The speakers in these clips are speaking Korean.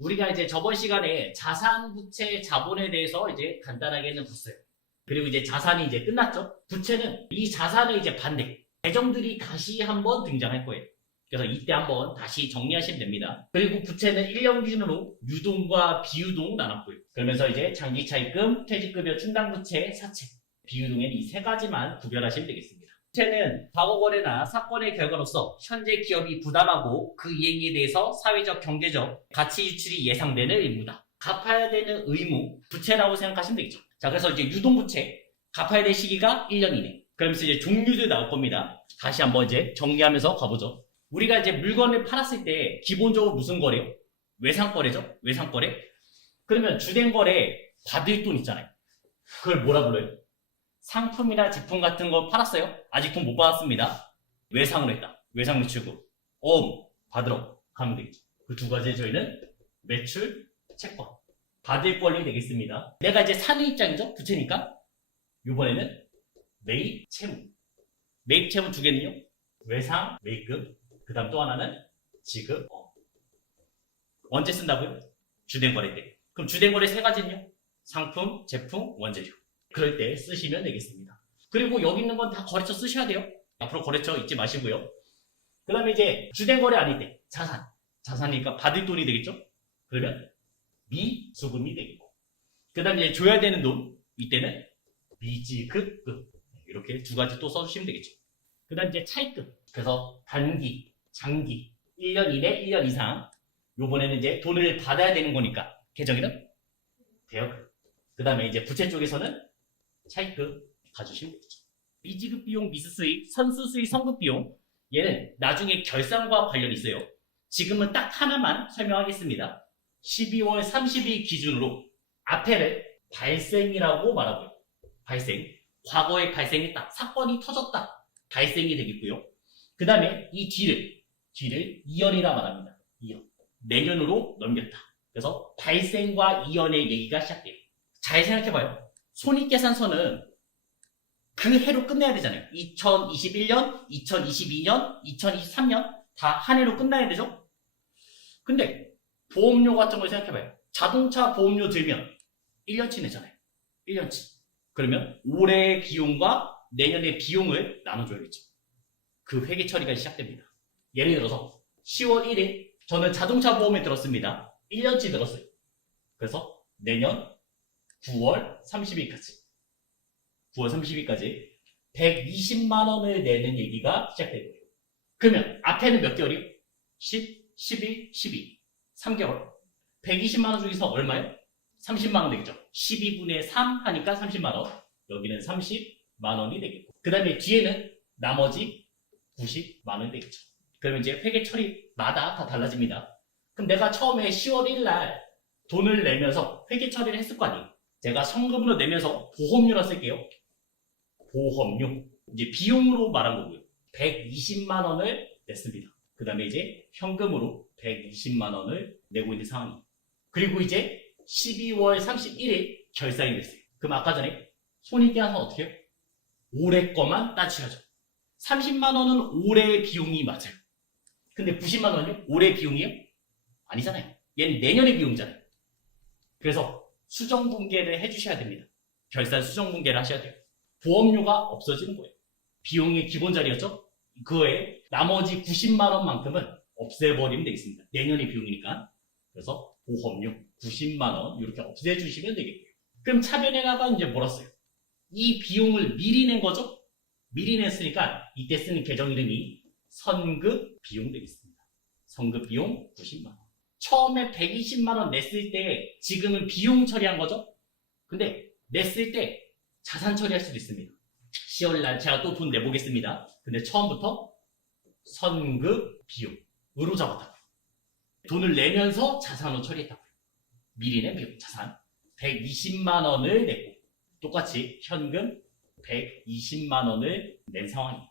우리가 이제 저번 시간에 자산, 부채, 자본에 대해서 이제 간단하게는 봤어요. 그리고 이제 자산이 이제 끝났죠. 부채는 이 자산의 이제 반대, 계정들이 다시 한번 등장할 거예요. 그래서 이때 한번 다시 정리하시면 됩니다. 그리고 부채는 1년 기준으로 유동과 비유동 나눴고요. 그러면서 이제 장기차입금, 퇴직급여 충당부채, 사채, 비유동엔 이 세 가지만 구별하시면 되겠습니다. 부채는 과거거래나 사건의 결과로서 현재 기업이 부담하고 그 이행에 대해서 사회적, 경제적 가치 유출이 예상되는 의무다. 갚아야 되는 의무, 부채라고 생각하시면 되겠죠. 자, 그래서 이제 유동부채, 갚아야 될 시기가 1년 이내. 그러면서 이제 종류도 나올 겁니다. 다시 한번 이제 정리하면서 가보죠. 우리가 이제 물건을 팔았을 때 기본적으로 무슨 거래요? 외상거래죠? 외상거래? 그러면 주된거래 받을 돈 있잖아요. 그걸 뭐라 불러요? 상품이나 제품 같은 거 팔았어요? 아직 돈 못 받았습니다. 외상을 했다. 외상 매출금. 받으러 가면 되겠죠. 그 두 가지 저희는 매출, 채권. 받을 권리 되겠습니다. 내가 이제 사는 입장이죠? 부채니까. 이번에는 매입, 채무. 매입, 채무 두 개는요? 외상, 매입금. 그 다음 또 하나는 지급. 언제 쓴다고요? 주된거래 때. 그럼 주된거래 세 가지는요? 상품, 제품, 원재료. 그럴 때 쓰시면 되겠습니다. 그리고 여기 있는 건 다 거래처 쓰셔야 돼요. 앞으로 거래처 잊지 마시고요. 그 다음에 이제 주된거래 아닐 때 자산. 자산이니까 받을 돈이 되겠죠? 그러면 미수금이 되겠고. 그 다음에 이제 줘야 되는 돈. 이때는 미지급금. 이렇게 두 가지 또 써주시면 되겠죠. 그 다음 이제 차입금. 그래서 단기, 장기, 1년 이내, 1년 이상. 요번에는 이제 돈을 받아야 되는 거니까 계정이름 대여금. 그 다음에 이제 부채 쪽에서는 차입금 가주시면 되겠죠. 미지급 비용, 미수수익, 선수수익, 선급비용. 얘는 나중에 결산과 관련이 있어요. 지금은 딱 하나만 설명하겠습니다. 12월 30일 기준으로 앞에를 발생이라고 말하고요. 발생. 과거에 발생했다. 사건이 터졌다. 발생이 되겠고요. 그 다음에 이 뒤를 2연이라 말합니다. 2연. 내년으로 넘겼다. 그래서 발생과 2연의 얘기가 시작돼요. 잘 생각해봐요. 손익계산서는 그 해로 끝내야 되잖아요. 2021년, 2022년, 2023년 다 한 해로 끝나야 되죠? 근데 보험료 같은 걸 생각해봐요. 자동차 보험료 들면 1년치 내잖아요. 1년치. 그러면 올해의 비용과 내년의 비용을 나눠줘야겠죠. 그 회계 처리가 시작됩니다. 예를 들어서 10월 1일 저는 자동차 보험에 들었습니다. 1년치 들었어요. 그래서 내년 9월 30일까지 120만 원을 내는 얘기가 시작될 거예요. 그러면 앞에는 몇 개월이요? 10, 11, 12. 3개월. 120만 원 중에서 얼마요? 30만 원 되겠죠. 12분의 3 하니까 30만 원. 여기는 30만 원이 되겠고. 그 다음에 뒤에는 나머지 90만 원 되겠죠. 그러면 이제 회계 처리마다 다 달라집니다. 그럼 내가 처음에 10월 1일 날 돈을 내면서 회계 처리를 했을 거 아니에요. 제가 성금으로 내면서 보험료라 쓸게요. 보험료. 이제 비용으로 말한 거고요. 120만 원을 냈습니다. 그 다음에 이제 현금으로 120만 원을 내고 있는 상황이에요. 그리고 이제 12월 31일 결산이 됐어요. 그럼 아까 전에 손익계산서 어떻게 해요? 올해 거만 따지셔야죠. 30만 원은 올해의 비용이 맞아요. 근데 90만 원은요? 올해 비용이에요? 아니잖아요. 얘는 내년의 비용이잖아요. 그래서 수정분계를 해주셔야 됩니다. 결산 수정분계를 하셔야 돼요. 보험료가 없어지는 거예요. 비용이 기본 자리였죠? 그거에 나머지 90만 원만큼은 없애버리면 되겠습니다. 내년의 비용이니까. 그래서 보험료 90만 원 이렇게 없애주시면 되겠고요. 그럼 차변에다가 이제 뭐라 써요? 이 비용을 미리 낸 거죠? 미리 냈으니까 이때 쓰는 계정 이름이 선급 비용 되겠습니다. 선급 비용 90만 원. 처음에 120만 원 냈을 때 지금은 비용 처리한 거죠? 근데 냈을 때 자산 처리할 수도 있습니다. 10월 날 제가 또 돈 내보겠습니다. 근데 처음부터 선급 비용으로 잡았다고요. 돈을 내면서 자산으로 처리했다고요. 미리 낸 비용, 자산 120만 원을 냈고 똑같이 현금 120만 원을 낸 상황이에요.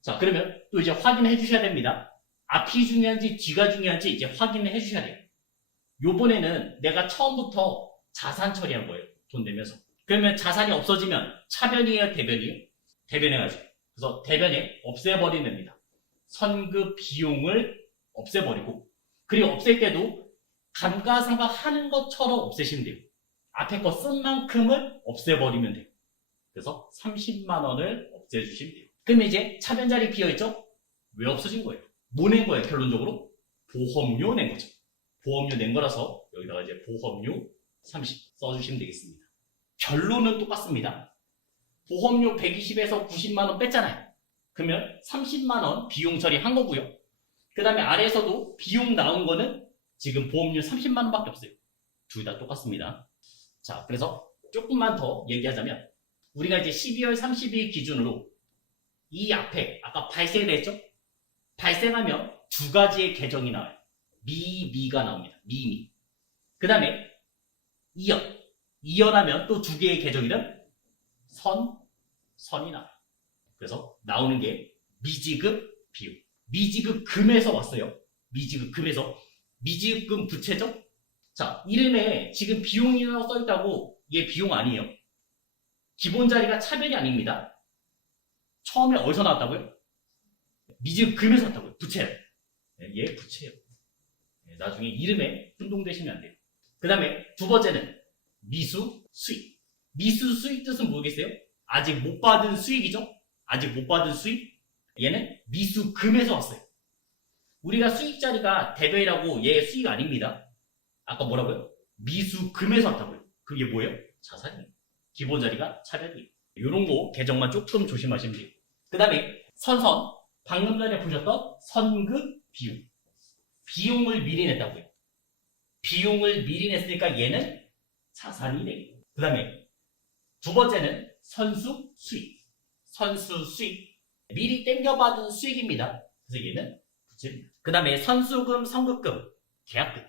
자, 그러면 또 이제 확인해 주셔야 됩니다. 앞이 중요한지 뒤가 중요한지 이제 확인을 해 주셔야 돼요. 요번에는 내가 처음부터 자산 처리한 거예요. 돈 내면서. 그러면 자산이 없어지면 차변이에요, 대변이에요? 대변해가지고. 그래서 대변에 없애버리면 됩니다. 선급 비용을 없애버리고, 그리고 없앨 때도 감가상각하는 것처럼 없애시면 돼요. 앞에 거 쓴 만큼을 없애버리면 돼요. 그래서 30만 원을 없애주시면 돼요. 그럼 이제 차변 자리 비어있죠? 왜 없어진 거예요? 뭐 낸 거예요, 결론적으로? 보험료 낸 거죠. 보험료 낸 거라서 여기다가 이제 보험료 30 써주시면 되겠습니다. 결론은 똑같습니다. 보험료 120에서 90만 원 뺐잖아요. 그러면 30만 원 비용 처리한 거고요. 그 다음에 아래에서도 비용 나온 거는 지금 보험료 30만 원밖에 없어요. 둘 다 똑같습니다. 자, 그래서 조금만 더 얘기하자면 우리가 이제 12월 30일 기준으로 이 앞에 아까 발생했죠? 발생하면 두 가지의 계정이 나와요. 미가 나옵니다. 미. 그 다음에 이연하면 또 두 개의 계정이란 선이 나와요. 그래서 나오는 게 미지급 비용. 미지급 금에서 왔어요. 미지급 금에서. 미지급 금 부채죠? 자, 이름에 지금 비용이라고 써있다고 얘 비용 아니에요. 기본 자리가 차변이 아닙니다. 처음에 어디서 나왔다고요? 미지급 금에서 왔다고요. 부채. 얘 부채예요. 나중에 이름에 혼동되시면 안 돼요. 그 다음에 두 번째는 미수 수익. 미수 수익 뜻은 모르겠어요? 아직 못 받은 수익이죠? 아직 못 받은 수익? 얘는 미수 금에서 왔어요. 우리가 수익 자리가 대별이라고 얘 수익 아닙니다. 아까 뭐라고요? 미수 금에서 왔다고요. 그게 뭐예요? 자산이에요. 기본 자리가 차별이에요. 이런 거 계정만 조금 조심하시면 돼요. 그 다음에 선선. 방금 전에 보셨던 선급 비용. 비용을 미리 냈다고요. 비용을 미리 냈으니까 얘는 자산이 되고. 그 다음에 두 번째는 선수 수익. 선수 수익. 미리 땡겨받은 수익입니다. 그래서 얘는 부채입니다. 그 다음에 선수금, 선급금, 계약금,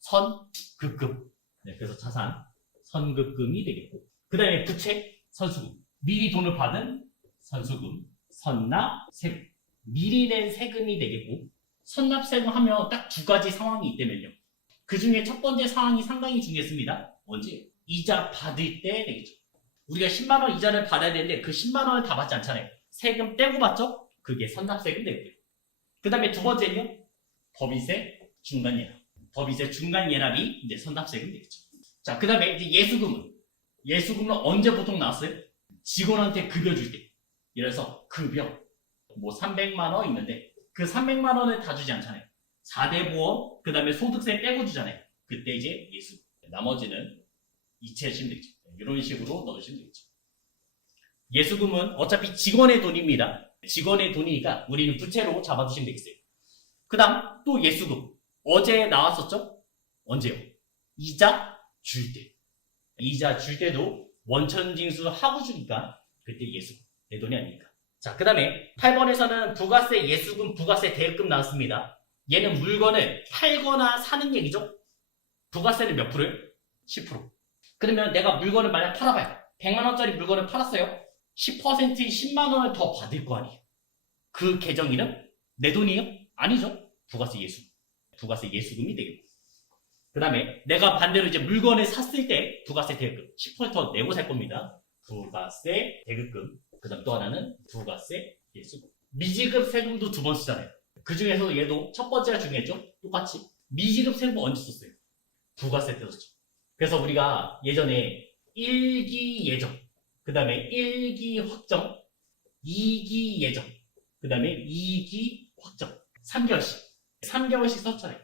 선급금. 네, 그래서 자산, 선급금이 되겠고. 그 다음에 부채, 선수금. 미리 돈을 받은 선수금, 선납, 세금. 미리 낸 세금이 되겠고, 선납 세금 하면 딱 두 가지 상황이 있다면요. 그 중에 첫 번째 상황이 상당히 중요했습니다. 언제? 이자 받을 때 되겠죠. 우리가 10만원 이자를 받아야 되는데 그 10만원을 다 받지 않잖아요. 세금 떼고 받죠? 그게 선납세금 되고요. 그 다음에 두 번째는요. 법인세 중간예납. 법인세 중간예납이 이제 선납세금 되겠죠. 자, 그 다음에 이제 예수금은. 예수금은 언제 보통 나왔어요? 직원한테 급여 줄 때. 예를 들어서 급여. 뭐 300만원 있는데 그 300만원을 다 주지 않잖아요. 4대 보험, 그 다음에 소득세 빼고 주잖아요. 그때 이제 예수금. 나머지는 이체하시면 되겠죠. 이런 식으로 넣으시면 되겠죠. 예수금은 어차피 직원의 돈입니다. 직원의 돈이니까 우리는 부채로 잡아두시면 되겠어요. 그 다음 또 예수금. 어제 나왔었죠? 언제요? 이자 줄 때. 이자 줄 때도 원천징수 하고 주니까 그때 예수금. 내 돈이 아니니까. 자, 그 다음에 8번에서는 부가세 예수금, 부가세 대입금 나왔습니다. 얘는 물건을 팔거나 사는 얘기죠? 부가세는 몇 프로예요? 10%. 그러면 내가 물건을 만약 팔아봐요. 100만원짜리 물건을 팔았어요. 10%인 10만원을 더 받을 거 아니에요. 그 계정 이름? 내 돈이에요? 아니죠. 부가세 예수금. 부가세 예수금이 되겠고. 그 다음에 내가 반대로 이제 물건을 샀을 때 부가세 대입금 10% 내고 살 겁니다. 부가세 대급금. 그 다음 또 하나는 부가세 예수금. 미지급 세금도 두 번 쓰잖아요. 그 중에서 얘도 첫 번째가 중요했죠? 똑같이. 미지급 세금 언제 썼어요? 부가세 때 썼죠. 그래서 우리가 예전에 1기 예정, 그 다음에 1기 확정, 2기 예정, 그 다음에 2기 확정. 3개월씩 썼잖아요.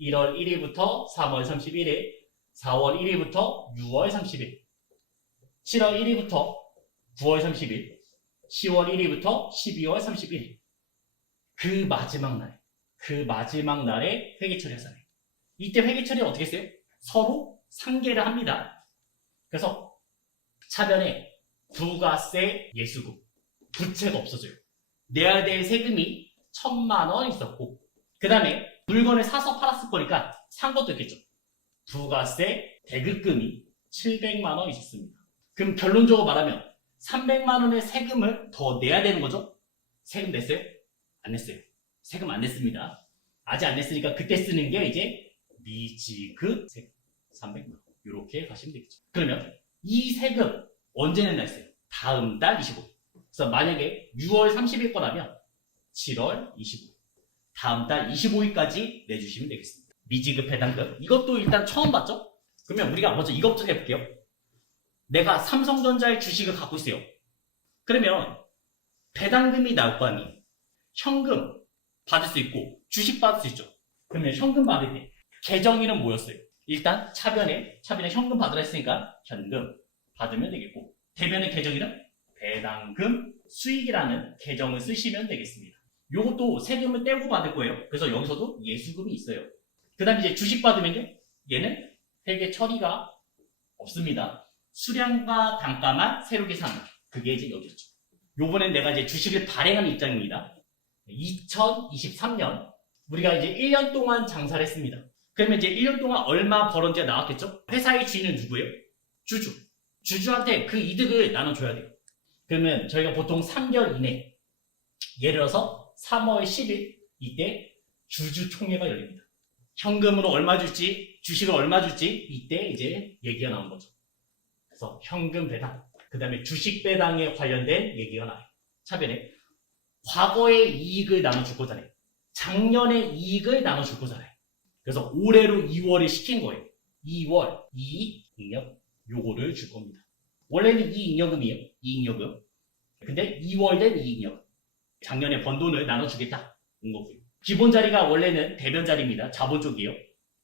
1월 1일부터 3월 31일, 4월 1일부터 6월 30일, 7월 1일부터 9월 30일, 10월 1일부터 12월 31일. 그 마지막 날에 회계 처리하잖아요. 이때 회계 처리는 어떻게 했어요? 서로 상계를 합니다. 그래서 차변에 부가세 예수금, 부채가 없어져요. 내야 될 세금이 1000만원 있었고, 그 다음에 물건을 사서 팔았을 거니까 산 것도 있겠죠. 부가세 대급금이 700만원 있었습니다. 그럼 결론적으로 말하면 300만원의 세금을 더 내야 되는 거죠? 세금 냈어요? 안 냈어요. 세금 안 냈습니다. 아직 안 냈으니까 그때 쓰는 게 이제 미지급 세금 300만원. 이렇게 가시면 되겠죠. 그러면 이 세금 언제 낸다 했어요? 다음 달 25일. 그래서 만약에 6월 30일 거라면 7월 25일. 다음 달 25일까지 내주시면 되겠습니다. 미지급 배당금. 이것도 일단 처음 봤죠? 그러면 우리가 먼저 이것부터 해볼게요. 내가 삼성전자의 주식을 갖고 있어요. 그러면 배당금이 나올 거 아니에요. 현금 받을 수 있고 주식 받을 수 있죠. 그러면 현금 받을 때 계정이는 뭐였어요? 일단 차변에 현금 받으라 했으니까 현금 받으면 되겠고, 대변의 계정이는 배당금 수익이라는 계정을 쓰시면 되겠습니다. 요것도 세금을 떼고 받을 거예요. 그래서 여기서도 예수금이 있어요. 그 다음에 이제 주식 받으면요, 얘는 회계 처리가 없습니다. 수량과 단가만 새로 계산한다. 그게 이제 여기였죠. 요번엔 내가 이제 주식을 발행하는 입장입니다. 2023년 우리가 이제 1년 동안 장사를 했습니다. 그러면 이제 1년 동안 얼마 벌었는지가 나왔겠죠? 회사의 주인은 누구예요? 주주. 주주한테 그 이득을 나눠줘야 돼요. 그러면 저희가 보통 3개월 이내, 예를 들어서 3월 10일 이때 주주총회가 열립니다. 현금으로 얼마 줄지, 주식을 얼마 줄지 이때 이제 얘기가 나온 거죠. 그래서 현금 배당, 그 다음에 주식 배당에 관련된 얘기가 나와요. 차변에 과거의 이익을 나눠줄 거잖아요. 작년의 이익을 나눠줄 거잖아요. 그래서 올해로 2월을 시킨 거예요. 2월 이익잉여 요거를 줄 겁니다. 원래는 이익잉여금이에요. 이익잉여금. 근데 2월 된 이익잉여금. 작년에 번 돈을 나눠주겠다. 인 거고요. 기본 자리가 원래는 대변 자리입니다. 자본 쪽이에요.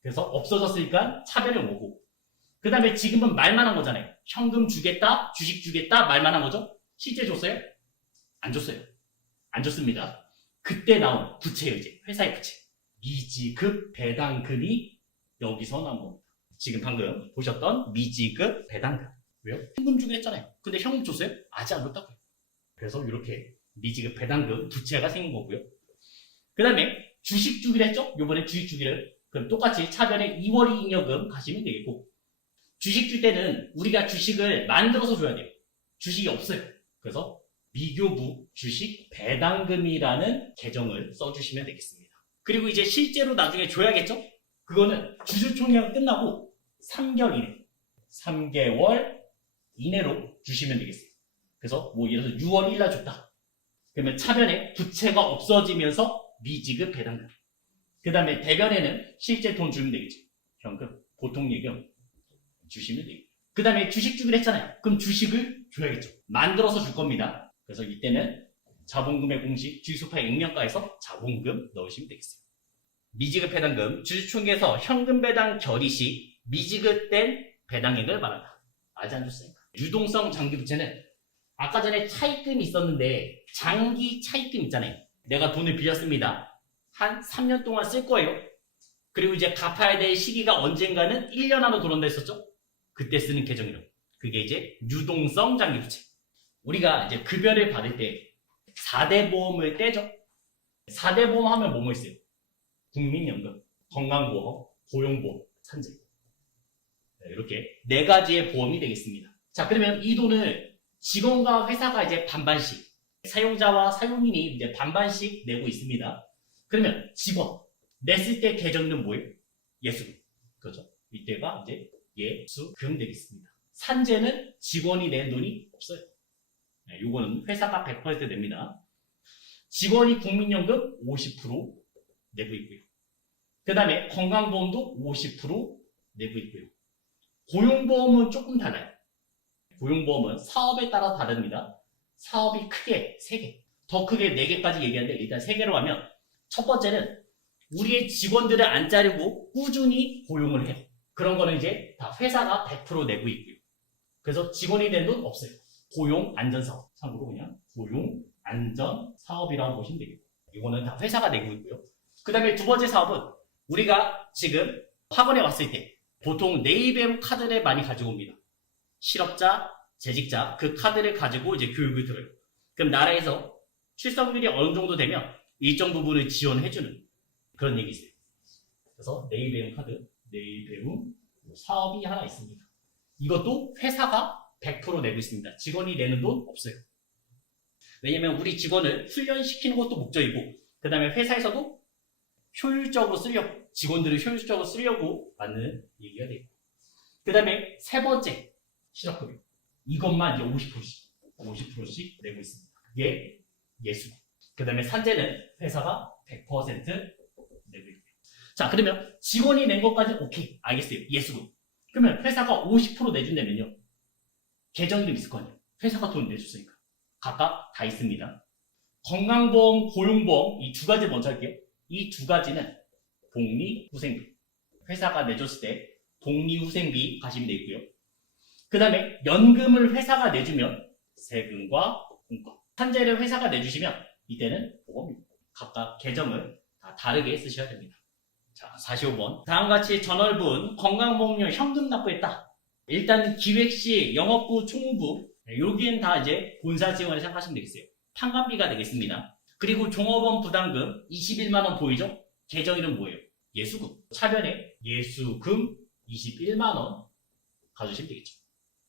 그래서 없어졌으니까 차변을 오고. 그 다음에 지금은 말만 한 거잖아요. 현금 주겠다, 주식 주겠다, 말만 한 거죠? 실제 줬어요? 안 줬어요. 안 줬습니다. 그때 나온 부채예요, 이제. 회사의 부채. 미지급 배당금이 여기서 나온 겁니다. 지금 방금 보셨던 미지급 배당금. 왜요? 현금 주기로 했잖아요. 근데 현금 줬어요? 아직 안 줬다고요. 그래서 이렇게 미지급 배당금 부채가 생긴 거고요. 그 다음에 주식 주기로 했죠? 요번에 주식 주기를. 그럼 똑같이 차변에 2월 이익잉여금 가시면 되겠고, 주식 줄 때는 우리가 주식을 만들어서 줘야 돼요. 주식이 없어요. 그래서 미교부 주식 배당금이라는 계정을 써주시면 되겠습니다. 그리고 이제 실제로 나중에 줘야겠죠? 그거는 주주총회가 끝나고 3개월 이내로 주시면 되겠어요. 그래서 뭐 예를 들어서 6월 1일 날 줬다. 그러면 차변에 부채가 없어지면서 미지급 배당금. 그 다음에 대변에는 실제 돈 주면 되겠죠. 현금, 보통 예금 주시면 되겠죠. 그 다음에 주식 주기로 했잖아요. 그럼 주식을 줘야겠죠. 만들어서 줄 겁니다. 그래서 이때는 자본금의 공식 주식소파의 액면가에서 자본금 넣으시면 되겠어요. 미지급 배당금, 주주총회에서 현금 배당 결의 시 미지급된 배당액을 말한다. 아직 안 줬으니까. 유동성 장기 부채는 아까 전에 차입금이 있었는데 장기 차입금 있잖아요. 내가 돈을 빌렸습니다. 한 3년 동안 쓸 거예요. 그리고 이제 갚아야 될 시기가 언젠가는 1년 안으로 들어온다 했었죠? 그때 쓰는 계정 이름. 그게 이제 유동성 장기 부채. 우리가 이제 급여를 받을 때 4대 보험을 떼죠? 4대 보험 하면 뭐뭐 있어요? 국민연금, 건강보험, 고용보험, 산재. 이렇게 4가지의 보험이 되겠습니다. 자, 그러면 이 돈을 직원과 회사가 이제 반반씩, 사용자와 사용인이 이제 반반씩 내고 있습니다. 그러면 직원, 냈을 때 계정은 뭐예요? 예수금. 그렇죠? 이때가 이제 예수금 되겠습니다. 산재는 직원이 낸 돈이 없어요. 요거는 회사가 100% 냅니다. 직원이 국민연금 50% 내고 있고요. 그 다음에 건강보험도 50% 내고 있고요. 고용보험은 조금 달라요. 고용보험은 사업에 따라 다릅니다. 사업이 크게 3개, 더 크게 4개까지 얘기하는데 일단 3개로 하면 첫 번째는 우리의 직원들을 안 자르고 꾸준히 고용을 해요. 그런 거는 이제 다 회사가 100% 내고 있고요. 그래서 직원이 된 돈 없어요. 고용안전사업. 참고로 그냥 고용안전사업이라고 보시면 되겠고, 이거는 다 회사가 내고 있고요. 그 다음에 두 번째 사업은 우리가 지금 학원에 왔을 때 보통 네이버 카드를 많이 가지고 옵니다. 실업자, 재직자 그 카드를 가지고 이제 교육을 들어요. 그럼 나라에서 출석률이 어느 정도 되면 일정 부분을 지원해주는 그런 얘기 있어요. 그래서 네이버 카드, 네이버 사업이 하나 있습니다. 이것도 회사가 100% 내고 있습니다. 직원이 내는 돈 없어요. 왜냐면 우리 직원을 훈련시키는 것도 목적이고, 그 다음에 회사에서도 효율적으로 쓰려고, 직원들을 효율적으로 쓰려고 만드는 얘기가 되고, 그 다음에 세 번째 실업급여. 이것만 이제 50%씩 내고 있습니다. 그게 예수금. 그 다음에 산재는 회사가 100% 내고 있고요. 자, 그러면 직원이 낸 것까지 오케이. 알겠어요. 예수금. 그러면 회사가 50% 내준다면요. 계정 이름 있을 거 아니에요. 회사가 돈 내줬으니까. 각각 다 있습니다. 건강보험, 고용보험 이 두 가지 먼저 할게요. 이 두 가지는 복리후생비. 회사가 내줬을 때 복리후생비 가시면 되고요. 그 다음에 연금을 회사가 내주면 세금과 공과. 산재를 회사가 내주시면 이때는 보험입니다. 각각 계정을 다 다르게 쓰셔야 됩니다. 자, 45번. 다음같이 전월분 건강보험료 현금 납부했다. 일단 기획시, 영업부, 총무부 여기엔 다 이제 본사 지원을 생각하시면 되겠어요. 판관비가 되겠습니다. 그리고 종업원 부담금 21만원 보이죠? 계정 이름 뭐예요? 예수금. 차변에 예수금 21만원 가주시면 되겠죠.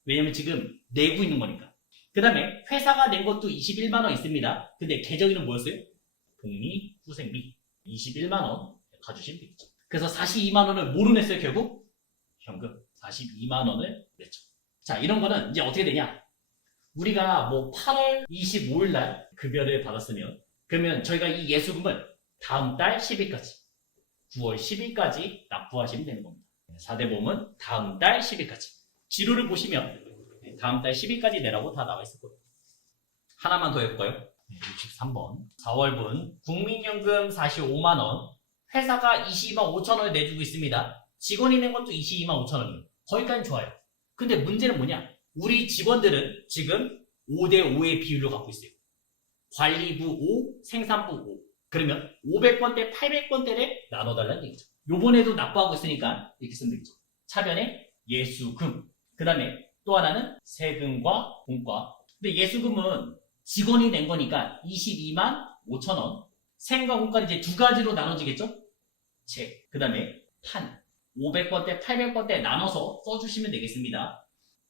왜냐면 지금 내고 있는 거니까. 그 다음에 회사가 낸 것도 21만원 있습니다. 근데 계정 이름 뭐였어요? 복리후생비 21만원 가주시면 되겠죠. 그래서 42만원을 뭐로 냈어요? 결국 현금 42만원을 냈죠. 자, 이런 거는 이제 어떻게 되냐? 우리가 뭐 8월 25일 날 급여를 받았으면 그러면 저희가 이 예수금을 다음 달 10일까지 9월 10일까지 납부하시면 되는 겁니다. 4대 보험은 다음 달 10일까지 지로를 보시면 다음 달 10일까지 내라고 다 나와 있을 거예요. 하나만 더 해볼까요? 63번 4월분 국민연금 45만원 회사가 22만 5천원을 내주고 있습니다. 직원이 낸 것도 22만 5천원이에요. 거기까지는 좋아요. 근데 문제는 뭐냐? 우리 직원들은 지금 5대5의 비율로 갖고 있어요. 관리부 5, 생산부 5. 그러면 500번대, 800번대를 나눠달라는 얘기죠. 요번에도 납부하고 있으니까 이렇게 쓰면 되겠죠. 차변에 예수금. 그 다음에 또 하나는 세금과 공과. 근데 예수금은 직원이 낸 거니까 22만 5천원. 세금과 공과는 이제 두 가지로 나눠지겠죠? 책. 그 다음에 판. 500번대, 800번대 나눠서 써주시면 되겠습니다.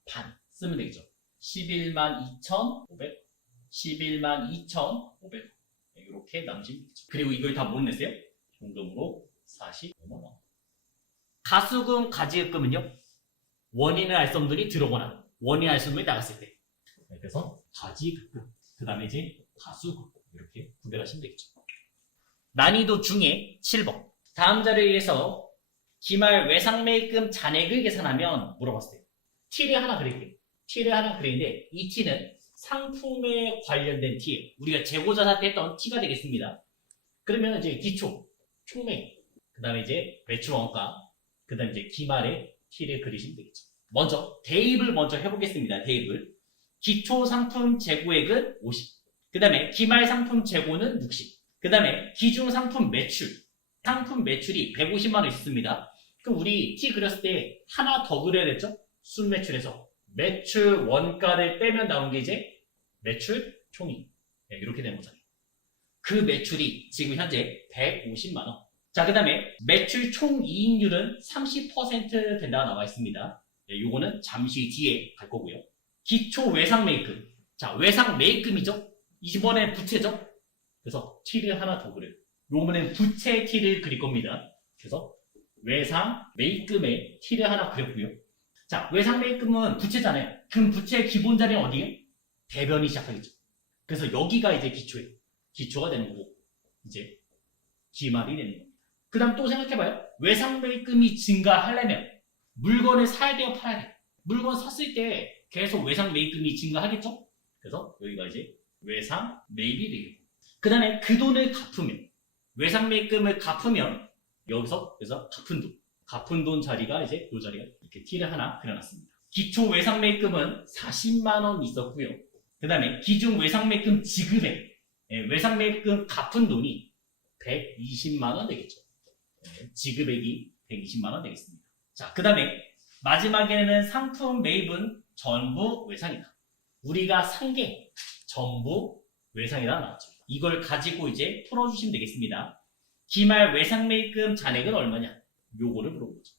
판. 쓰면 되겠죠. 11만 2,500, 11만 2,500 이렇게 남으시면 되겠죠. 그리고 이걸 다 못 냈어요? 현금으로 45만원. 가수금, 가지급금은요? 원인을 알 수 없는 돈이 들어오거나 원인을 알 수 없는 돈이 나갔을 때. 그래서 가지급금, 그 다음에 이제 가수금 이렇게 구별하시면 되겠죠. 난이도 중에 7번. 다음 자료에서 기말 외상매입금 잔액을 계산하면 물어봤어요. T를 하나 그릴게요. T를 하나 그리는데 이 T는 상품에 관련된 T예요. 우리가 재고자산 때 했던 T가 되겠습니다. 그러면 이제 기초, 총매입, 그 다음에 이제 매출원가, 그 다음에 이제 기말에 T를 그리시면 되겠죠. 먼저 대입을 먼저 해보겠습니다. 대입을. 기초 상품 재고액은 50. 그 다음에 기말 상품 재고는 60. 그 다음에 기중 상품 매출. 상품 매출이 150만원 있습니다. 그럼 우리 T 그렸을 때 하나 더 그려야 됐죠? 순매출에서 매출 원가를 빼면 나온 게 이제 매출 총이 이렇게 되는 거잖아요. 그 매출이 지금 현재 150만원. 자, 그 다음에 매출 총이익률은 30% 된다고 나와 있습니다. 요거는 잠시 뒤에 갈 거고요. 기초 외상 매입금. 자, 외상 매입금이죠? 이번엔 부채죠? 그래서 T를 하나 더 그려요. 요번엔 부채 T를 그릴 겁니다. 그래서 외상 매입금에 T를 하나 그렸고요. 자, 외상 매입금은 부채잖아요. 그럼 부채의 기본 자리는 어디예요? 대변이 시작하겠죠. 그래서 여기가 이제 기초예요. 기초가 되는 거고 이제 기말이 되는 겁니다. 그 다음 또 생각해봐요. 외상 매입금이 증가하려면 물건을 사야 돼요, 팔아야 돼요? 물건 샀을 때 계속 외상 매입금이 증가하겠죠? 그래서 여기가 이제 외상 매입이 되겠고 그 다음에 그 돈을 갚으면 외상 매입금을 갚으면 여기서 그래서 갚은 돈 자리가 이제 이 자리가 이렇게 T를 하나 그려놨습니다. 기초 외상 매입금은 40만원 있었고요. 그 다음에 기중 외상 매입금 지급액 외상 매입금 갚은 돈이 120만원 되겠죠. 지급액이 120만원 되겠습니다. 자, 그 다음에 마지막에는 상품 매입은 전부 외상이다. 우리가 산 게 전부 외상이라 나왔죠. 이걸 가지고 이제 풀어주시면 되겠습니다. 기말 외상 매입금 잔액은 얼마냐? 요거를 물어보죠.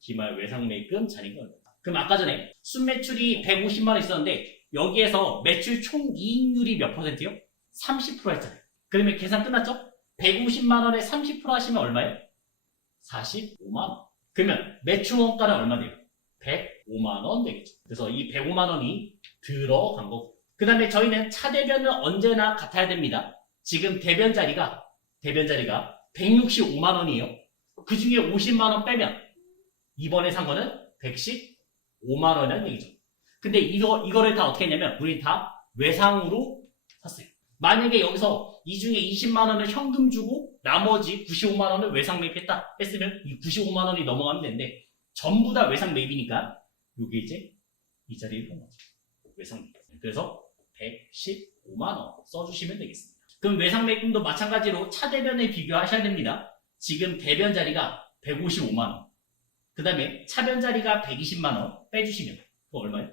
기말 외상 매입금 잔액이 얼마냐? 그럼 아까 전에 순매출이 150만원 있었는데 여기에서 매출 총이익률이 몇 %요? 30% 했잖아요. 그러면 계산 끝났죠? 150만원에 30% 하시면 얼마예요? 45만원. 그러면 매출 원가는 얼마 돼요? 105만원 되겠죠. 그래서 이 105만원이 들어간 거고. 그 다음에 저희는 차대변은 언제나 같아야 됩니다. 지금 대변 자리가 165만원이에요. 그 중에 50만원 빼면 이번에 산 거는 115만원이라는 얘기죠. 근데 이거를 다 어떻게 했냐면 우리 다 외상으로 샀어요. 만약에 여기서 이 중에 20만원을 현금 주고 나머지 95만원을 외상 매입했다 했으면 이 95만원이 넘어가면 되는데 전부 다 외상 매입이니까 요게 이제 이 자리에 온 거죠. 외상 매입. 그래서 115만원 써주시면 되겠습니다. 그럼 외상 매입금도 마찬가지로 차 대변에 비교하셔야 됩니다. 지금 대변 자리가 155만원. 그 다음에 차변 자리가 120만원 빼주시면 그거 얼마예요?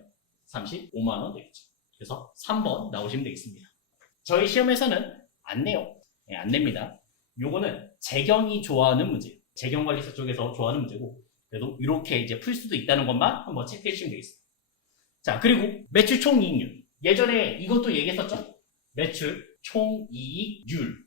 35만원 되겠죠. 그래서 3번 나오시면 되겠습니다. 저희 시험에서는 안 내요. 네, 안 냅니다. 요거는 재경이 좋아하는 문제예요. 재경관리사 쪽에서 좋아하는 문제고 그래도 이렇게 이제 풀 수도 있다는 것만 한번 체크해 주시면 되겠습니다. 자, 그리고 매출 총이익률. 예전에 이것도 얘기했었죠? 매출 총이익률.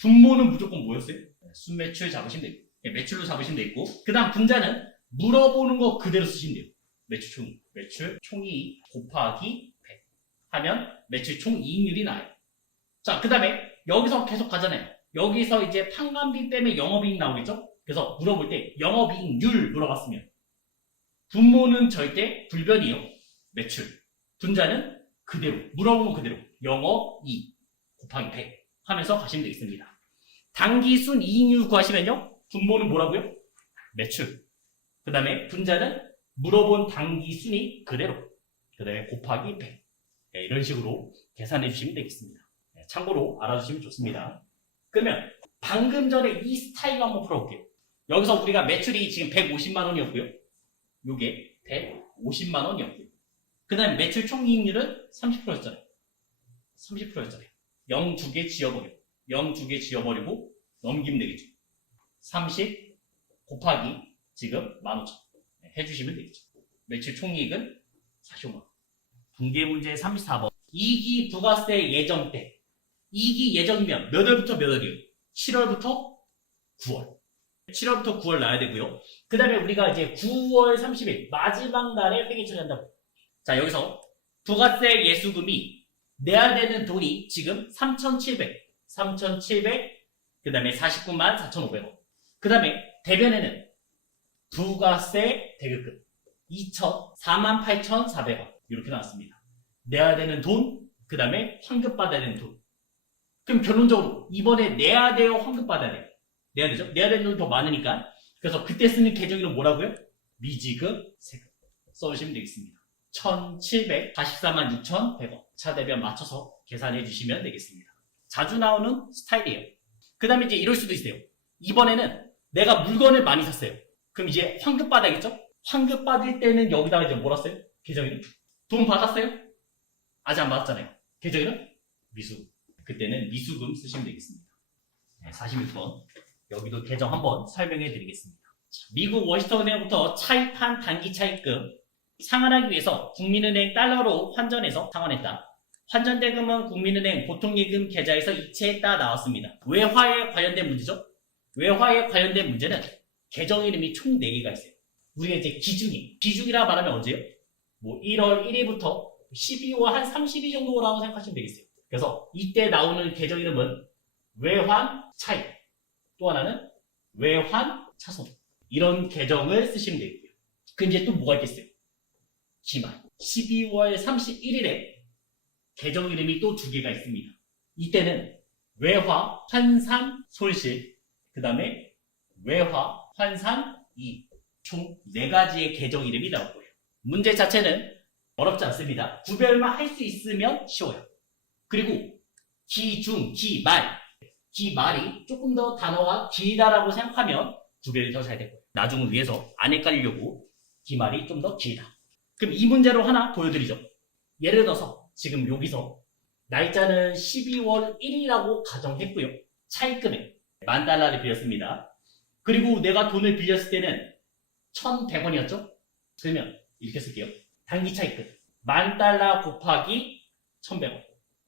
분모는 무조건 뭐였어요? 순매출 잡으시면 되고 매출로 잡으시면 되고 그 다음 분자는 물어보는 거 그대로 쓰시면 돼요. 매출 총이익 곱하기 100 하면 매출 총이익률이 나와요. 자, 그 다음에 여기서 계속 가잖아요. 여기서 이제 판관비 빼면 영업이익 나오겠죠? 그래서 물어볼 때 영업이익률 물어봤으면 분모는 절대 불변이에요. 매출. 분자는 그대로 물어보는 거 그대로 영업이익 곱하기 100 하면서 가시면 되겠습니다. 당기순 이익률 구하시면요. 분모는 뭐라고요? 매출. 그 다음에 분자는 물어본 당기순이 그대로. 그 다음에 곱하기 100. 네, 이런 식으로 계산해 주시면 되겠습니다. 네, 참고로 알아주시면 좋습니다. 그러면 방금 전에 이 스타일로 한번 풀어볼게요. 여기서 우리가 매출이 지금 150만 원이었고요. 요게 150만 원이었고요. 그 다음에 매출 총이익률은 30%였잖아요. 30%였잖아요. 0 2개 지워버리고 0 2개 지워버리고 넘기면 되겠죠. 30 곱하기 지금 15,000 해주시면 되겠죠. 매출 총이익은 45만 원. 분계 문제 34번. 이익이 부가세 예정 때. 이익이 예정이면 몇 월부터 몇 월이에요? 7월부터 9월. 7월부터 9월 나야 되고요. 그 다음에 우리가 이제 9월 30일 마지막 날에 회계 처리한다고. 자, 여기서 부가세 예수금이 내야 되는 돈이 지금 3,700. 그 다음에 49만 4,500원. 그 다음에 대변에는 부가세 대금금 48,400원 이렇게 나왔습니다. 내야 되는 돈, 그 다음에 환급받아야 되는 돈. 그럼 결론적으로 이번에 내야 돼요, 환급받아야 돼요? 내야 되죠? 내야 되는 돈이 더 많으니까. 그래서 그때 쓰는 계정이는 뭐라고요? 미지급 세금 써주시면 되겠습니다. 1,744만 6,100원 차대변 맞춰서 계산해 주시면 되겠습니다. 자주 나오는 스타일이에요. 그 다음에 이제 이럴 수도 있어요. 이번에는 내가 물건을 많이 샀어요. 그럼 이제 환급 받아야겠죠? 환급 받을 때는 여기다가 이제 뭐라 써요? 계정이는? 돈 받았어요? 아직 안 받았잖아요. 계정이는? 미수금. 그때는 미수금 쓰시면 되겠습니다. 네, 46번. 여기도 계정 한번 설명해 드리겠습니다. 미국 워싱턴은행부터 차입한 단기 차입금 상환하기 위해서 국민은행 달러로 환전해서 상환했다. 환전대금은 국민은행 보통예금 계좌에서 이체했다 나왔습니다. 외화에 관련된 문제죠. 외화에 관련된 문제는 계정 이름이 총 4개가 있어요. 우리가 이제 기중이라 말하면 언제요? 뭐 1월 1일부터 12월 한 30일 정도라고 생각하시면 되겠어요. 그래서 이때 나오는 계정 이름은 외환 차입, 또 하나는 외환 차손, 이런 계정을 쓰시면 되겠고요. 그럼 이제 또 뭐가 있겠어요? 기말 12월 31일에 계정 이름이 또 2개가 있습니다. 이때는 외화 환산 손실, 그 다음에 외화 환산 이익, 총 4가지의 계정 이름이 나올 거예요. 문제 자체는 어렵지 않습니다. 구별만 할 수 있으면 쉬워요. 그리고 기중, 기말, 기말이 조금 더 단어가 길다라고 생각하면 구별이 더 잘 될 거예요. 나중을 위해서 안 헷갈리려고 기말이 좀 더 길다. 그럼 이 문제로 하나 보여드리죠. 예를 들어서 지금 여기서 날짜는 12월 1일이라고 가정했고요. 차입금액 $10,000를 빌렸습니다. 그리고 내가 돈을 빌렸을 때는 1,100원이었죠? 그러면 이렇게 쓸게요. 단기 차입금 $10,000 곱하기 1,100원.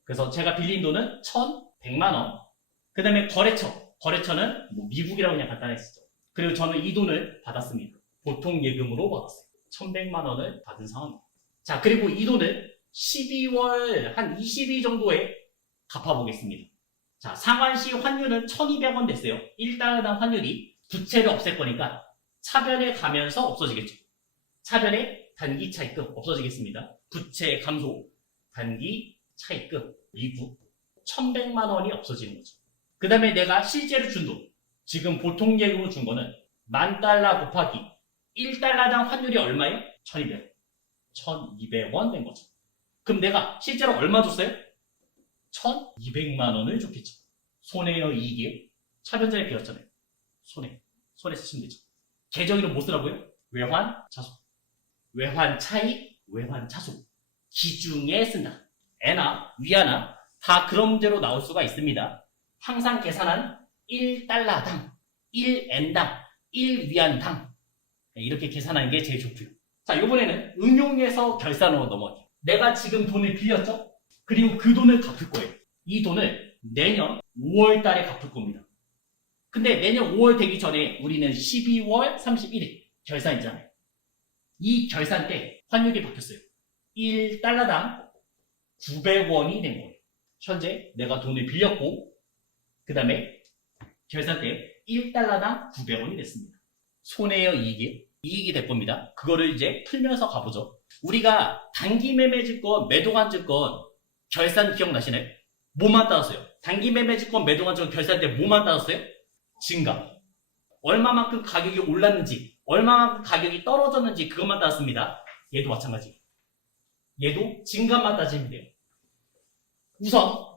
그래서 제가 빌린 돈은 1,100만원. 그 다음에 거래처는 뭐 미국이라고 그냥 간단히 쓰죠. 그리고 저는 이 돈을 받았습니다. 보통 예금으로 받았어요. 1,100만원을 받은 상황입니다. 자, 그리고 이 돈을 12월 한 20일 정도에 갚아보겠습니다. 자, 상환시 환율은 1,200원 됐어요. 1달러당 환율이 부채를 없앨 거니까 차변에 가면서 없어지겠죠. 차변에 단기 차입금 없어지겠습니다. 부채 감소, 단기 차입금 일부 1,100만 원이 없어지는 거죠. 그 다음에 내가 실제로 준 돈, 지금 보통 예금으로 준 거는 $10,000 곱하기 1달러당 환율이 얼마예요? 1,200원. 1,200원 된 거죠. 그럼 내가 실제로 얼마 줬어요? 1,200만 원을 줬겠죠. 손해요, 이익이에요? 차변자에 비웠잖아요. 손해 쓰시면 되죠. 계정 이름 뭐 쓰라고요? 외환 차손. 외환 차익, 외환 차손. 기중에 쓴다. 애나 위아나 다 그런 문제로 나올 수가 있습니다. 항상 계산한 1달러당, 1엔당, 1위안당 이렇게 계산하는 게 제일 좋고요. 자, 이번에는 응용해서 결산으로 넘어갈게요. 내가 지금 돈을 빌렸죠? 그리고 그 돈을 갚을 거예요. 이 돈을 내년 5월 달에 갚을 겁니다. 근데 내년 5월 되기 전에 우리는 12월 31일 결산이잖아요. 이 결산 때 환율이 바뀌었어요. 1달러당 900원이 된 거예요. 현재 내가 돈을 빌렸고 그 다음에 결산 때 1달러당 900원이 됐습니다. 손해요, 이익이에요? 이익이 될 겁니다. 그거를 이제 풀면서 가보죠. 우리가 단기 매매 증권, 매도한 증권 결산 기억나시나요? 뭐만 따졌어요? 단기 매매 증권, 매도한 증권 결산 때 뭐만 따졌어요? 증가. 얼마만큼 가격이 올랐는지, 얼마만큼 가격이 떨어졌는지 그것만 따졌습니다. 얘도 마찬가지. 얘도 증가만 따지면 돼요. 우선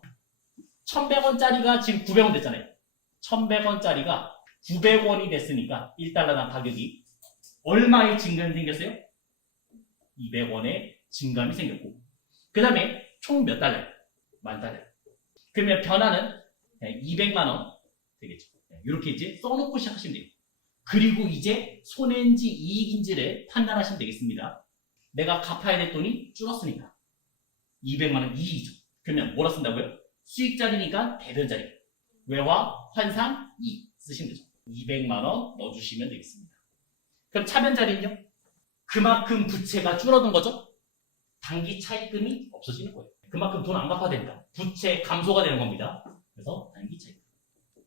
1,100원짜리가 지금 900원 됐잖아요. 1,100원짜리가 900원이 됐으니까 1달러당 가격이 얼마의 증감이 생겼어요? 200원의 증감이 생겼고 그 다음에 총 몇 달러요? 10,000달러. 그러면 변화는 200만 원 되겠죠. 이렇게 이제 써놓고 시작하시면 돼요. 그리고 이제 손해인지 이익인지를 판단하시면 되겠습니다. 내가 갚아야 될 돈이 줄었으니까 200만 원 이익이죠. 그러면 뭐라 쓴다고요? 수익자리니까 대변자리. 외화, 환산, 이익 쓰시면 되죠. 200만 원 넣어주시면 되겠습니다. 그럼 차변자리는요? 그만큼 부채가 줄어든 거죠? 단기 차입금이 없어지는 거예요. 그만큼 돈 안 갚아야 되니까 부채 감소가 되는 겁니다. 그래서 단기 차입금.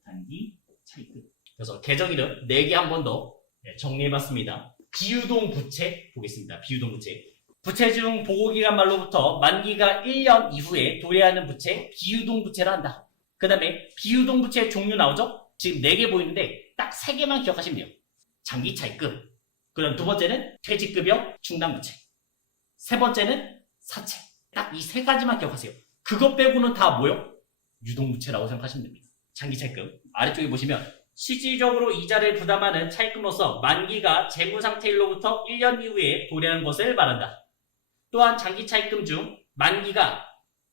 단기 차입금. 그래서 계정 이름 4개 한 번 더 정리해봤습니다. 비유동 부채 보겠습니다. 비유동 부채. 부채 중 보고기간 말로부터 만기가 1년 이후에 도래하는 부채 비유동 부채라 한다. 그 다음에 비유동 부채 종류 나오죠? 지금 4개 보이는데 딱 3개만 기억하시면 돼요. 장기 차입금. 그 다음 두 번째는 퇴직급여 충당 부채. 세 번째는 사채. 딱 이 3가지만 기억하세요. 그것 빼고는 다 뭐요? 유동부채라고 생각하시면 됩니다. 장기 차입금. 아래쪽에 보시면 실질적으로 이자를 부담하는 차입금으로서 만기가 재무상태일로부터 1년 이후에 도래하는 것을 말한다. 또한 장기 차입금 중 만기가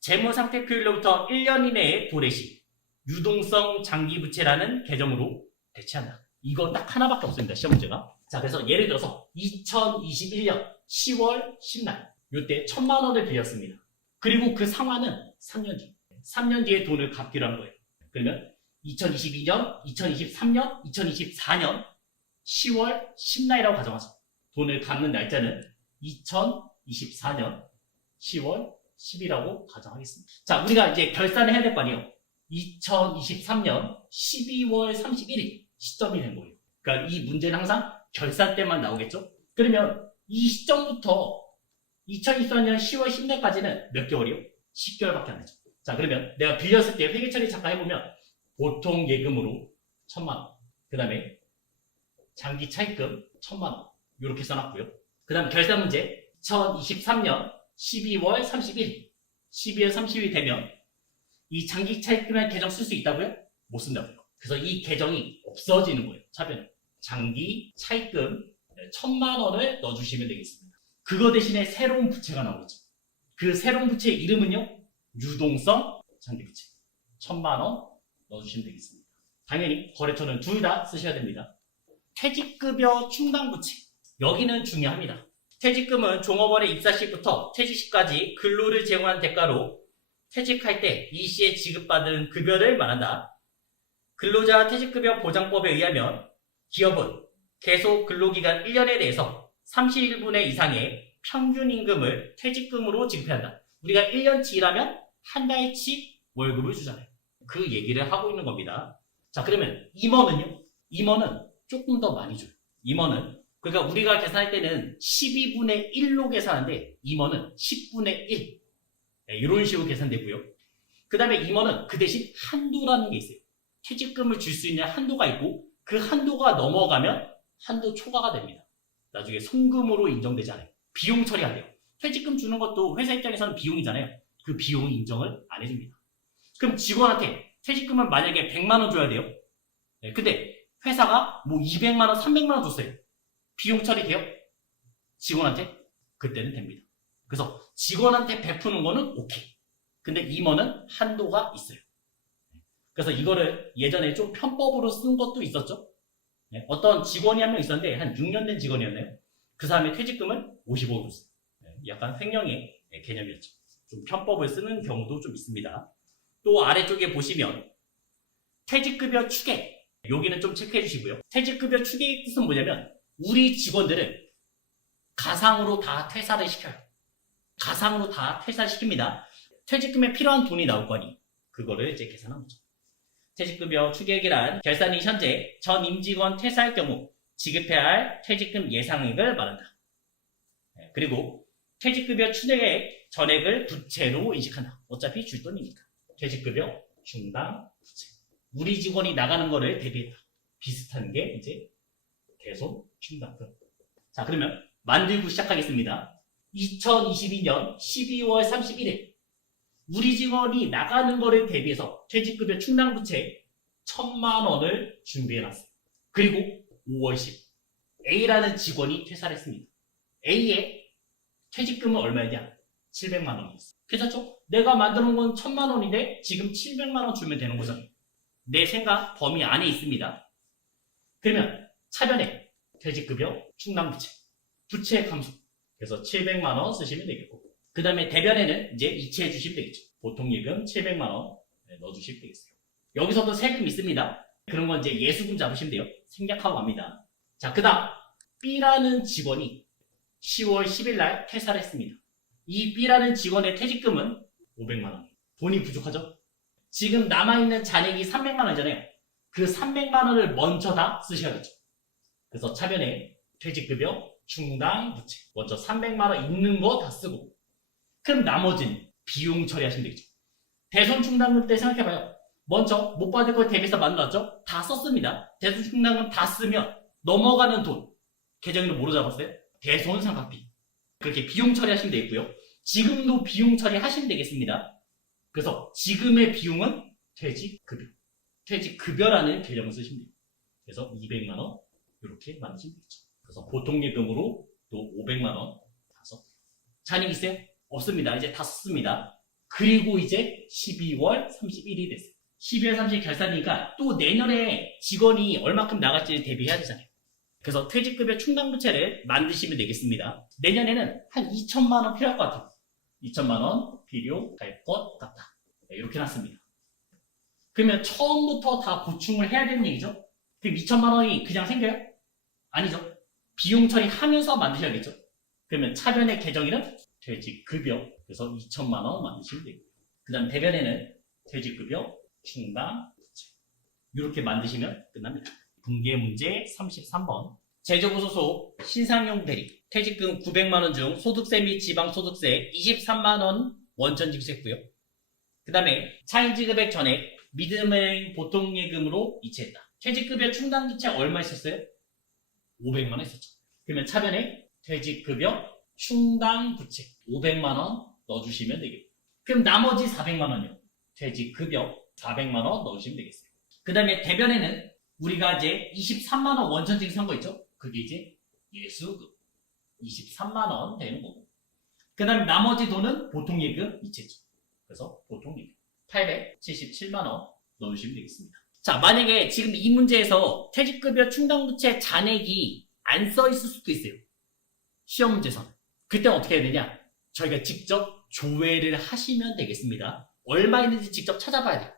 재무상태표일로부터 1년 이내에 도래 시 유동성 장기부채라는 개정으로 대체한다. 이거 딱 하나밖에 없습니다. 시험 문제가. 자, 그래서 예를 들어서 2021년 10월 10날 요때 1,000만 원을 빌렸습니다. 그리고 그 상환은 3년 뒤. 3년 뒤에 돈을 갚기로 한 거예요. 그러면 2022년, 2023년, 2024년 10월 10날이라고 가정하죠. 돈을 갚는 날짜는 2024년 10월 10일이라고 가정하겠습니다. 자, 우리가 이제 결산을 해야 될 거 아니에요. 2023년 12월 31일 시점이 된 거예요. 그러니까 이 문제는 항상 결산 때만 나오겠죠? 그러면 이 시점부터 2024년 10월 10일까지는 몇 개월이요? 10개월밖에 안 되죠. 자, 그러면 내가 빌렸을 때 회계 처리 잠깐 해보면 보통 예금으로 1,000만 원, 그 다음에 장기 차입금 1,000만 원 이렇게 써놨고요. 그 다음 결산 문제 2023년 12월 30일 12월 30일 되면 이 장기 차입금의 계정 쓸 수 있다고요? 못 쓴다고요. 그래서 이 계정이 없어지는 거예요. 차변. 장기 차입금 1,000만 원을 넣어주시면 되겠습니다. 그거 대신에 새로운 부채가 나오죠. 그 새로운 부채의 이름은요? 유동성 장기부채. 1,000만 원 넣어주시면 되겠습니다. 당연히 거래처는 둘 다 쓰셔야 됩니다. 퇴직급여 충당부채. 여기는 중요합니다. 퇴직금은 종업원의 입사 시부터 퇴직 시까지 근로를 제공한 대가로 퇴직할 때 이 시에 지급받은 급여를 말한다. 근로자 퇴직급여 보장법에 의하면 기업은 계속 근로기간 1년에 대해서 31분의 이상의 평균 임금을 퇴직금으로 지급해야 한다. 우리가 1년치 일하면 한 달치 월급을 주잖아요. 그 얘기를 하고 있는 겁니다. 자, 그러면 임원은요? 임원은 조금 더 많이 줘요. 임원은. 그러니까 우리가 계산할 때는 12분의 1로 계산하는데 임원은 10분의 1. 네, 이런 식으로 계산되고요. 그 다음에 임원은 그 대신 한도라는 게 있어요. 퇴직금을 줄 수 있는 한도가 있고 그 한도가 넘어가면 한도 초과가 됩니다. 나중에 송금으로 인정되지 않아요. 비용 처리가 돼요. 퇴직금 주는 것도 회사 입장에서는 비용이잖아요. 그 비용 인정을 안 해줍니다. 그럼 직원한테 퇴직금을 만약에 100만 원 줘야 돼요. 네, 근데 회사가 뭐 200만 원, 300만 원 줬어요. 비용 처리돼요? 직원한테? 그때는 됩니다. 그래서 직원한테 베푸는 거는 오케이. 근데 임원은 한도가 있어요. 그래서 이거를 예전에 좀 편법으로 쓴 것도 있었죠. 네, 어떤 직원이 한 명 있었는데 한 6년 된 직원이었나요? 그 사람의 퇴직금을 55로 줬어요. 네, 약간 횡령의 개념이었죠. 좀 편법을 쓰는 경우도 좀 있습니다. 또 아래쪽에 보시면 퇴직급여 추계. 여기는 좀 체크해 주시고요. 퇴직급여 추계의 뜻은 뭐냐면 우리 직원들을 가상으로 다 퇴사를 시켜요. 가상으로 다 퇴사시킵니다. 퇴직금에 필요한 돈이 나올 거니 그거를 이제 계산한 거죠. 퇴직급여 추계액이란 결산이 현재 전 임직원 퇴사할 경우 지급해야 할 퇴직금 예상액을 말한다. 그리고 퇴직급여 추계액 전액을 부채로 인식한다. 어차피 줄 돈이니까. 퇴직급여 충당 부채. 우리 직원이 나가는 거를 대비했다. 비슷한 게 이제 대손 충당금. 자, 그러면 만들고 시작하겠습니다. 2022년 12월 31일 우리 직원이 나가는 거를 대비해서 퇴직급여 충당부채 1,000만 원을 준비해놨어요. 그리고 5월 10일 A라는 직원이 퇴사를 했습니다. A의 퇴직금은 얼마였냐? 700만 원이었어요. 괜찮죠? 내가 만들어놓은 건 1,000만 원인데 지금 700만 원 주면 되는 거잖아요. 내 생각 범위 안에 있습니다. 그러면 차변에 퇴직급여 충당부채, 부채 감소. 그래서 700만 원 쓰시면 되겠고. 그 다음에 대변에는 이제 이체해 주시면 되겠죠. 보통 예금 700만 원 넣어주시면 되겠어요. 여기서도 세금 있습니다. 그런 건 이제 예수금 잡으시면 돼요. 생략하고 갑니다. 자, 그 다음 B라는 직원이 10월 10일 날 퇴사를 했습니다. 이 B라는 직원의 퇴직금은 500만 원. 돈이 부족하죠? 지금 남아있는 잔액이 300만 원이잖아요. 그 300만 원을 먼저 다 쓰셔야죠. 그래서 차변에 퇴직급여 충당 부채. 먼저 300만 원 있는 거 다 쓰고 그럼 나머지는 비용 처리하시면 되겠죠. 대손 충당금 때 생각해봐요. 먼저 못 받을 걸 대비해서 만들었죠? 다 썼습니다. 대손 충당금 다 쓰면 넘어가는 돈 계정으로 뭐로 잡았어요? 대손 상각비. 그렇게 비용 처리하시면 되겠고요. 지금도 비용 처리하시면 되겠습니다. 그래서 지금의 비용은 퇴직급여. 퇴직급여라는 개념을 쓰시면 돼요. 그래서 200만 원 이렇게 만드시면 되겠죠. 그래서 보통예금으로 또 500만 원 다 썼고요. 잔액 있어요? 없습니다. 이제 다 썼습니다. 그리고 이제 12월 31일이 됐어요. 12월 30일 결산이니까 또 내년에 직원이 얼마큼 나갈지를 대비해야 되잖아요. 그래서 퇴직급여 충당부채를 만드시면 되겠습니다. 내년에는 한 2천만 원 필요할 것 같아요. 2천만 원 필요할 것 같다. 네, 이렇게 놨습니다. 그러면 처음부터 다 보충을 해야 되는 얘기죠? 그럼 2천만 원이 그냥 생겨요? 아니죠. 비용 처리하면서 만드셔야겠죠. 그러면 차변의 계정에는 퇴직급여, 그래서 2천만 원 만드시면 되고요. 그 다음 대변에는 퇴직급여 충당부채 이렇게 만드시면 끝납니다. 분계 문제 33번. 제조부 소속 신상용 대리 퇴직금 900만 원 중 소득세 및 지방소득세 23만 원 원천 징수했고요. 그 다음에 차인지급액 전액 믿음은행 보통예금으로 이체했다. 퇴직급여 충당부채 얼마 있었어요? 500만 원 있었죠. 그러면 차변에 퇴직급여 충당부채 500만 원 넣어주시면 되겠고, 그럼 나머지 400만 원이요. 퇴직급여 400만 원 넣으시면 되겠어요. 그 다음에 대변에는 우리가 이제 23만 원 원천징수 한 거 있죠? 그게 이제 예수금 23만 원 되는 거고. 그 다음에 나머지 돈은 보통예금 이체죠. 그래서 보통예금 877만 원 넣으시면 되겠습니다. 자, 만약에 지금 이 문제에서 퇴직급여 충당부채 잔액이 안 써 있을 수도 있어요. 시험 문제에서는. 그때 어떻게 해야 되냐? 저희가 직접 조회를 하시면 되겠습니다. 얼마 있는지 직접 찾아봐야 돼요.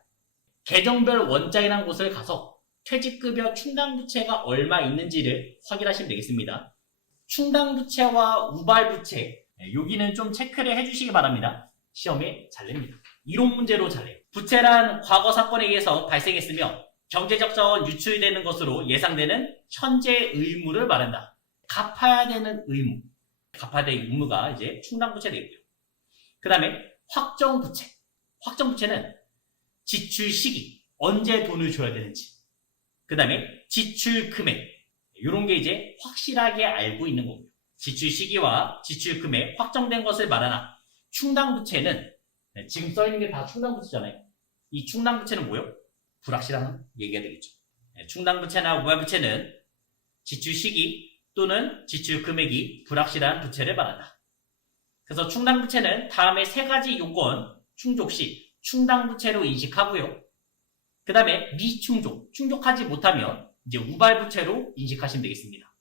계정별 원장이라는 곳을 가서 퇴직급여 충당부채가 얼마 있는지를 확인하시면 되겠습니다. 충당부채와 우발부채, 여기는 좀 체크를 해주시기 바랍니다. 시험에 잘 냅니다. 이론 문제로 잘 내요. 부채란 과거 사건에 의해서 발생했으며 경제적 자원 유출되는 것으로 예상되는 현재 의무를 말한다. 갚아야 되는 의무. 갚아야 될 의무가 이제 충당부채 되고요. 그 다음에 확정부채. 확정부채는 지출 시기, 언제 돈을 줘야 되는지. 그 다음에 지출 금액. 이런 게 이제 확실하게 알고 있는 거고요. 지출 시기와 지출 금액 확정된 것을 말하나 충당부채는 지금 써있는 게 다 충당부채잖아요. 이 충당부채는 뭐예요? 불확실한 얘기가 되겠죠. 충당부채나 우발부채는 지출 시기 또는 지출 금액이 불확실한 부채를 말한다. 그래서 충당부채는 다음에 세 가지 요건 충족 시 충당부채로 인식하고요. 그 다음에 미충족, 충족하지 못하면 이제 우발부채로 인식하시면 되겠습니다.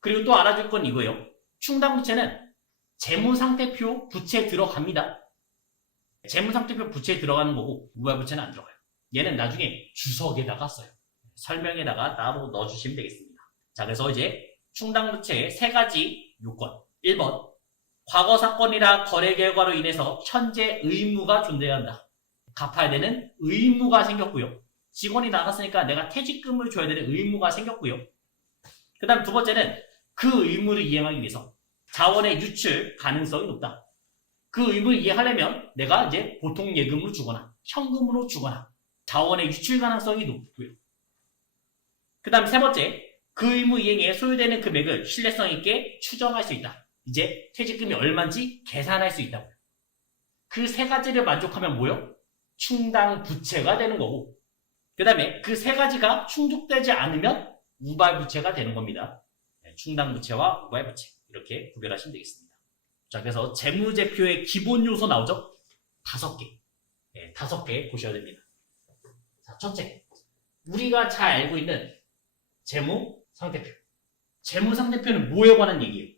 그리고 또 알아줄 건 이거예요. 충당부채는 재무상태표 부채에 들어갑니다. 재무상태표 부채에 들어가는 거고 우발부채는 안 들어가요. 얘는 나중에 주석에다가 써요. 설명에다가 따로 넣어주시면 되겠습니다. 자, 그래서 이제 충당부채의 세 가지 요건. 1번, 과거 사건이나 거래 결과로 인해서 현재 의무가 존재한다. 갚아야 되는 의무가 생겼고요. 직원이 나갔으니까 내가 퇴직금을 줘야 되는 의무가 생겼고요. 그 다음 두 번째는 그 의무를 이행하기 위해서 자원의 유출 가능성이 높다. 그 의무를 이해하려면 내가 이제 보통 예금으로 주거나 현금으로 주거나 자원의 유출 가능성이 높고요. 그 다음 세 번째, 그 의무 이행에 소요되는 금액을 신뢰성 있게 추정할 수 있다. 이제 퇴직금이 얼마인지 계산할 수 있다고요. 그 세 가지를 만족하면 뭐요? 충당부채가 되는 거고, 그 다음에 그 세 가지가 충족되지 않으면 우발부채가 되는 겁니다. 충당부채와 우발부채 이렇게 구별하시면 되겠습니다. 자, 그래서 재무제표의 기본 요소 나오죠? 5개. 5개 보셔야 됩니다. 자, 첫째, 우리가 잘 알고 있는 재무상태표. 재무상태표는 뭐에 관한 얘기예요?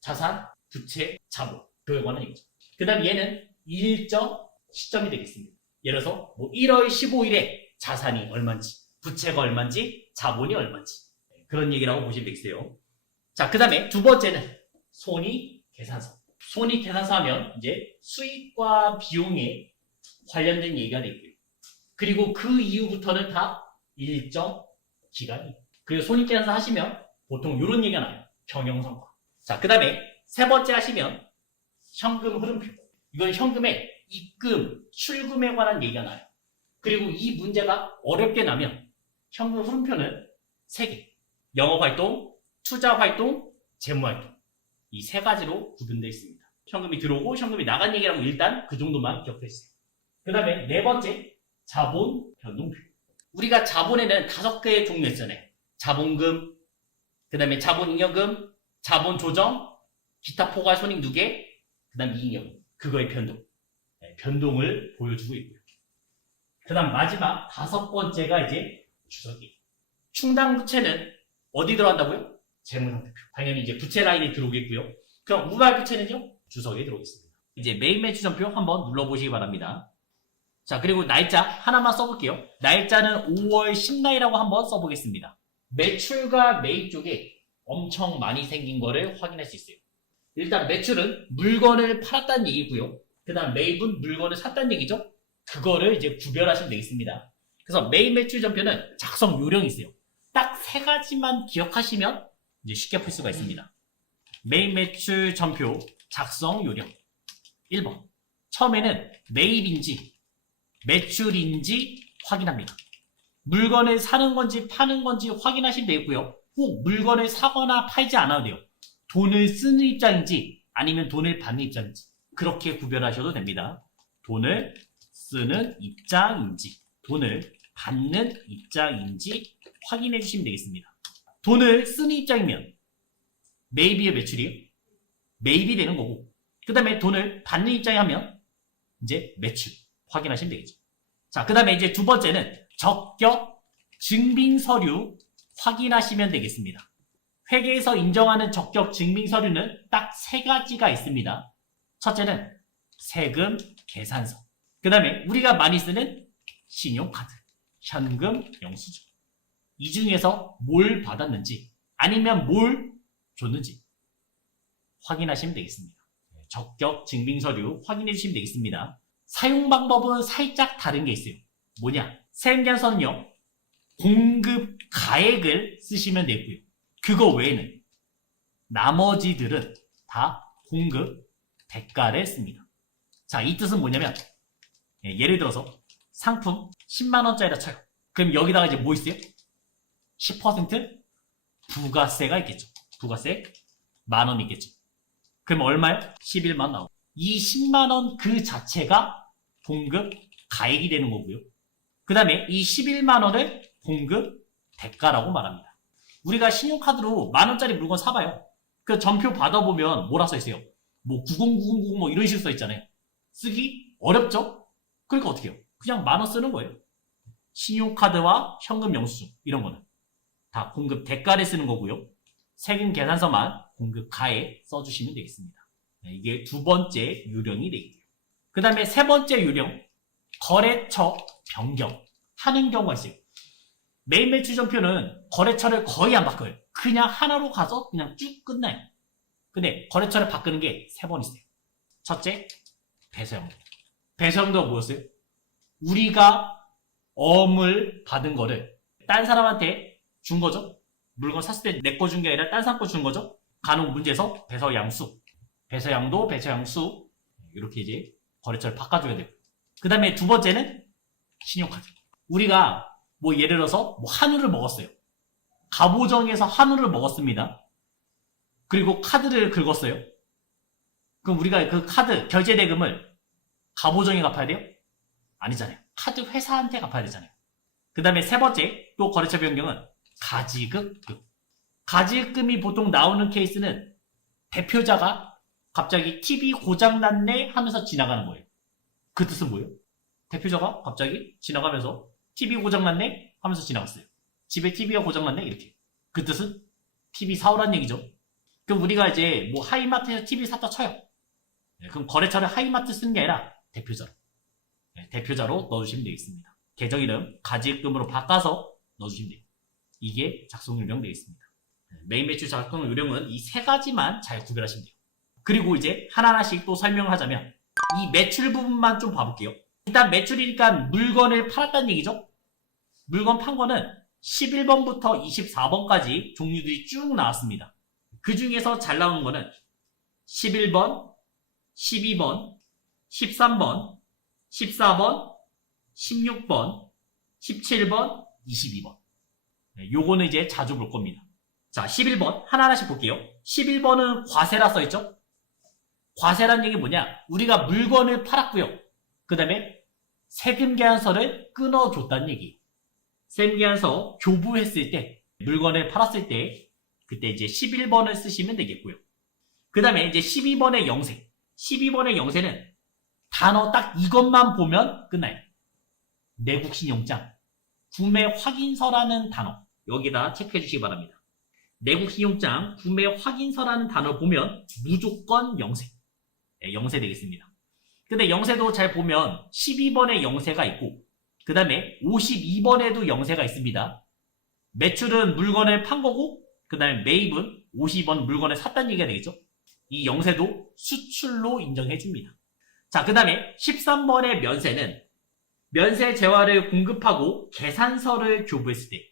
자산, 부채, 자본. 그에 관한 얘기죠. 그 다음 얘는 일정 시점이 되겠습니다. 예를 들어서 뭐 1월 15일에 자산이 얼마인지, 부채가 얼마인지, 자본이 얼마인지. 그런 얘기라고 보시면 되겠어요. 자, 그 다음에 두 번째는 손익계산서. 손익계산서 하면 이제 수익과 비용에 관련된 얘기가 되고요. 그리고 그 이후부터는 다 일정 기간이. 그리고 손익계산서 하시면 보통 이런 얘기가 나요. 경영성과. 자, 그 다음에 세 번째 하시면 현금 흐름표. 이건 현금의 입금, 출금에 관한 얘기가 나요. 그리고 이 문제가 어렵게 나면 현금 흐름표는 3개. 영업활동, 투자활동, 재무활동. 이 세 가지로 구분되어 있습니다. 현금이 들어오고 현금이 나간 얘기라고 일단 그 정도만 기억해주세요. 그 다음에 네 번째, 자본 변동표. 우리가 자본에는 5개의 종류가 있잖아요. 자본금, 그 다음에 자본잉여금, 자본조정, 기타 포괄 손익 누계, 그 다음 이익여금. 그거의 변동. 변동을 보여주고 있고요. 그 다음 마지막 5번째가 이제 주석이. 충당부채는 어디 들어간다고요? 재무상태표. 당연히 이제 부채 라인에 들어오겠고요. 그럼 우발부채는요? 주석에 들어오겠습니다. 이제 매입 매수전표 한번 눌러보시기 바랍니다. 자, 그리고 날짜 하나만 써볼게요. 날짜는 5월 10날이라고 한번 써보겠습니다. 매출과 매입 쪽에 엄청 많이 생긴 거를 확인할 수 있어요. 일단 매출은 물건을 팔았다는 얘기고요. 그 다음 매입은 물건을 샀다는 얘기죠. 그거를 이제 구별하시면 되겠습니다. 그래서 매입 매출 전표는 작성 요령이 있어요. 딱 3가지만 기억하시면 이제 쉽게 풀 수가 있습니다. 매입 매출 전표 작성 요령. 1번. 처음에는 매입인지 매출인지 확인합니다. 물건을 사는 건지 파는 건지 확인하시면 되겠고요. 꼭 물건을 사거나 팔지 않아도 돼요. 돈을 쓰는 입장인지 아니면 돈을 받는 입장인지 그렇게 구별하셔도 됩니다. 돈을 쓰는 입장인지 돈을 받는 입장인지 확인해 주시면 되겠습니다. 돈을 쓰는 입장이면 매입이에요, 매출이에요? 매입이 되는 거고, 그 다음에 돈을 받는 입장이 하면 이제 매출 확인하시면 되겠죠. 자, 그 다음에 이제 두 번째는 적격 증빙서류 확인하시면 되겠습니다. 회계에서 인정하는 적격 증빙서류는 딱 3가지가 있습니다. 첫째는 세금 계산서. 그 다음에 우리가 많이 쓰는 신용카드, 현금 영수증. 이 중에서 뭘 받았는지 아니면 뭘 줬는지 확인하시면 되겠습니다. 적격 증빙서류 확인해 주시면 되겠습니다. 사용 방법은 살짝 다른 게 있어요. 뭐냐? 세금계산서는요, 공급 가액을 쓰시면 되고요. 그거 외에는 나머지들은 다 공급 대가를 씁니다. 자, 이 뜻은 뭐냐면 예를 들어서 상품 10만원짜리라 쳐요. 그럼 여기다가 이제 뭐 있어요? 10% 부가세가 있겠죠. 부가세 만원 있겠죠. 그럼 얼마요? 11만 나오고, 이 10만원 그 자체가 공급 가액이 되는 거고요. 그 다음에 이 11만원을 공급 대가라고 말합니다. 우리가 신용카드로 만원짜리 물건 사봐요. 그 전표 받아보면 뭐라 써있어요? 뭐 909090 뭐 이런 식으로 써있잖아요. 쓰기 어렵죠? 그러니까 어떻게 해요? 그냥 만원 쓰는 거예요. 신용카드와 현금 영수증 이런 거는 다 공급 대가를 쓰는 거고요. 세금 계산서만 공급 가에 써주시면 되겠습니다. 이게 두 번째 유령이 되겠고요. 그 다음에 세 번째 유령, 거래처 변경하는 경우가 있어요. 메인 매출전표는 거래처를 거의 안 바꿔요. 그냥 하나로 가서 그냥 쭉 끝나요. 근데 거래처를 바꾸는 게 세 번 있어요. 첫째, 배서양도. 배서양도가 뭐였어요? 우리가 어음을 받은 거를 딴 사람한테 준 거죠. 물건 샀을 때 내 거 준 게 아니라 딴 사람 거 준 거죠. 간혹 문제에서 배서양수, 배서양도, 배서양수 이렇게 이제 거래처를 바꿔줘야 돼요. 그 다음에 두 번째는 신용카드. 우리가 뭐 예를 들어서 뭐 한우를 먹었어요. 갑오정에서 한우를 먹었습니다. 그리고 카드를 긁었어요. 그럼 우리가 그 카드 결제 대금을 갑오정에 갚아야 돼요? 아니잖아요. 카드 회사한테 갚아야 되잖아요. 그 다음에 세 번째 또 거래처 변경은 가지급금. 가지급금이 보통 나오는 케이스는 대표자가 갑자기 TV 고장났네 하면서 지나가는 거예요. 그 뜻은 뭐예요? 대표자가 갑자기 지나가면서 TV 고장났네 하면서 지나갔어요. 집에 TV가 고장났네 이렇게. 그 뜻은 TV 사오란 얘기죠. 그럼 우리가 이제 뭐 하이마트에서 TV 샀다 쳐요. 그럼 거래처를 하이마트 쓰는 게 아니라 대표자로. 대표자로 넣어주시면 되겠습니다. 계정 이름 가지급금으로 바꿔서 넣어주시면 돼요. 이게 작성 요령 되겠습니다. 메인 매출 작성 요령은 이 세 가지만 잘 구별하시면 돼요. 그리고 이제 하나하나씩 또 설명을 하자면 이 매출 부분만 좀 봐볼게요. 일단 매출이니까 물건을 팔았다는 얘기죠. 물건 판 거는 11번부터 24번까지 종류들이 쭉 나왔습니다. 그 중에서 잘 나오는 거는 11번, 12번, 13번, 14번, 16번, 17번, 22번. 요거는 이제 자주 볼 겁니다. 자, 11번 하나하나씩 볼게요. 11번은 과세라 써있죠? 과세란 얘기 뭐냐? 우리가 물건을 팔았고요. 그 다음에 세금계산서를 끊어줬다는 얘기. 세금계산서 교부했을 때, 물건을 팔았을 때, 그때 이제 11번을 쓰시면 되겠고요. 그 다음에 이제 12번의 영세. 12번의 영세는 단어 딱 이것만 보면 끝나요. 내국신용장, 구매 확인서라는 단어. 여기다 체크해 주시기 바랍니다. 내국신용장, 구매 확인서라는 단어 보면 무조건 영세. 네, 영세 되겠습니다. 근데 영세도 잘 보면 12번에 영세가 있고, 그 다음에 52번에도 영세가 있습니다. 매출은 물건을 판 거고, 그 다음에 매입은 52번 물건을 샀다는 얘기가 되겠죠? 이 영세도 수출로 인정해 줍니다. 자, 그 다음에 13번의 면세는 면세 재화를 공급하고 계산서를 교부했을 때,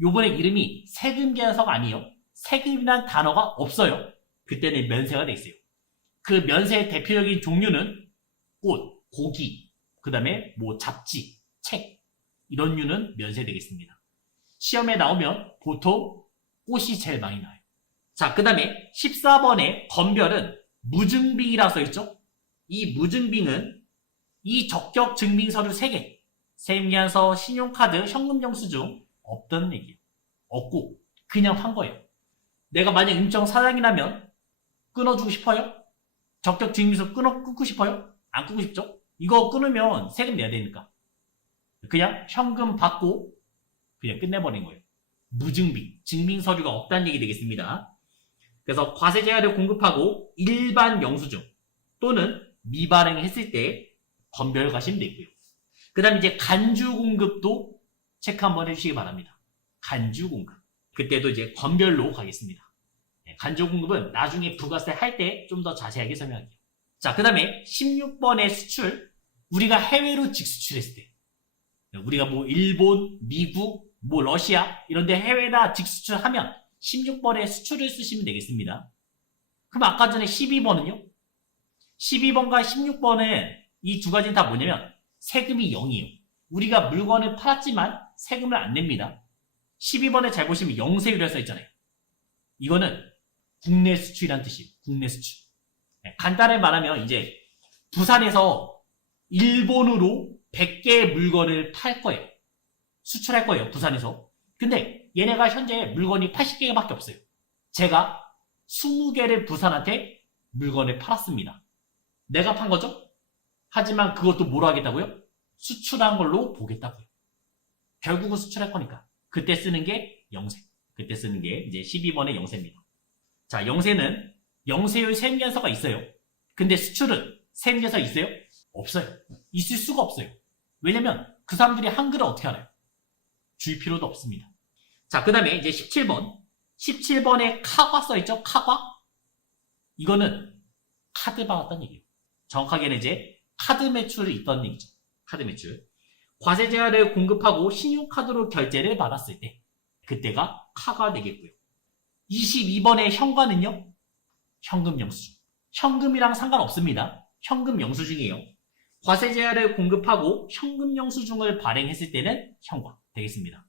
요번에 이름이 세금계산서가 아니에요. 세금이란 단어가 없어요. 그때는 면세가 돼 있어요. 그 면세의 대표적인 종류는 꽃, 고기, 그 다음에 뭐 잡지, 책 이런 류는 면세 되겠습니다. 시험에 나오면 보통 꽃이 제일 많이 나와요. 자, 그 다음에 14번의 건별은 무증빙이라 써있죠? 이 무증빙은 이 적격 증빙서류 3개, 세금계산서, 신용카드, 현금영수증 없던 얘기예요. 없고 그냥 판 거예요. 내가 만약 임정 사장이라면 끊어주고 싶어요? 적격 증빙서 끊고 싶어요? 안 끊고 싶죠? 이거 끊으면 세금 내야 되니까 그냥 현금 받고 그냥 끝내버린 거예요. 무증빙, 증빙서류가 없다는 얘기 되겠습니다. 그래서 과세재화를 공급하고 일반 영수증 또는 미발행했을 때 건별 가시면 되고요. 그 다음에 이제 간주공급도 체크 한번 해주시기 바랍니다. 간주공급. 그때도 이제 건별로 가겠습니다. 간주공급은 나중에 부가세 할 때 좀 더 자세하게 설명할게요. 자, 그 다음에 16번의 수출. 우리가 해외로 직수출했을 때. 우리가 뭐 일본, 미국, 뭐 러시아 이런 데 해외나 직수출하면 16번에 수출을 쓰시면 되겠습니다. 그럼 아까 전에 12번은요? 12번과 16번은 이 두 가지는 다 뭐냐면 세금이 0이에요. 우리가 물건을 팔았지만 세금을 안 냅니다. 12번에 잘 보시면 영세율이라 써있잖아요. 이거는 국내 수출이란 뜻이에요. 국내 수출. 간단히 말하면 이제 부산에서 일본으로 100개의 물건을 팔 거예요. 수출할 거예요. 부산에서. 근데 얘네가 현재 물건이 80개밖에 없어요. 제가 20개를 부산한테 물건을 팔았습니다. 내가 판 거죠? 하지만 그것도 뭐로 하겠다고요? 수출한 걸로 보겠다고요. 결국은 수출할 거니까. 그때 쓰는 게 영세. 그때 쓰는 게 이제 12번의 영세입니다. 자, 영세는 영세율 세금계산서가 있어요. 근데 수출은 세금계산서 있어요? 없어요. 있을 수가 없어요. 왜냐면 그 사람들이 한글을 어떻게 알아요? 줄 필요도 없습니다. 자, 그 다음에 이제 17번. 17번에 카과 써있죠? 카과? 이거는 카드 받았다는 얘기예요. 정확하게는 이제 카드 매출이 있던 얘기죠. 카드 매출. 과세 제한을 공급하고 신용카드로 결제를 받았을 때 그때가 카가 되겠고요. 22번의 현관은요? 현금 영수증. 현금이랑 상관없습니다. 현금 영수증이에요. 과세 제한을 공급하고 현금 영수증을 발행했을 때는 현관 되겠습니다.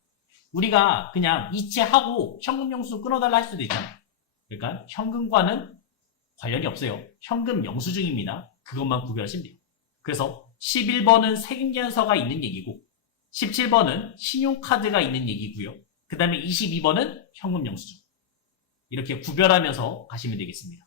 우리가 그냥 이체하고 현금 영수증 끊어달라 할 수도 있잖아요. 그러니까 현금과는 관련이 없어요. 현금 영수증입니다. 그것만 구별하시면 돼요. 그래서 11번은 세금계산서가 있는 얘기고 17번은 신용카드가 있는 얘기고요. 그 다음에 22번은 현금 영수증. 이렇게 구별하면서 가시면 되겠습니다.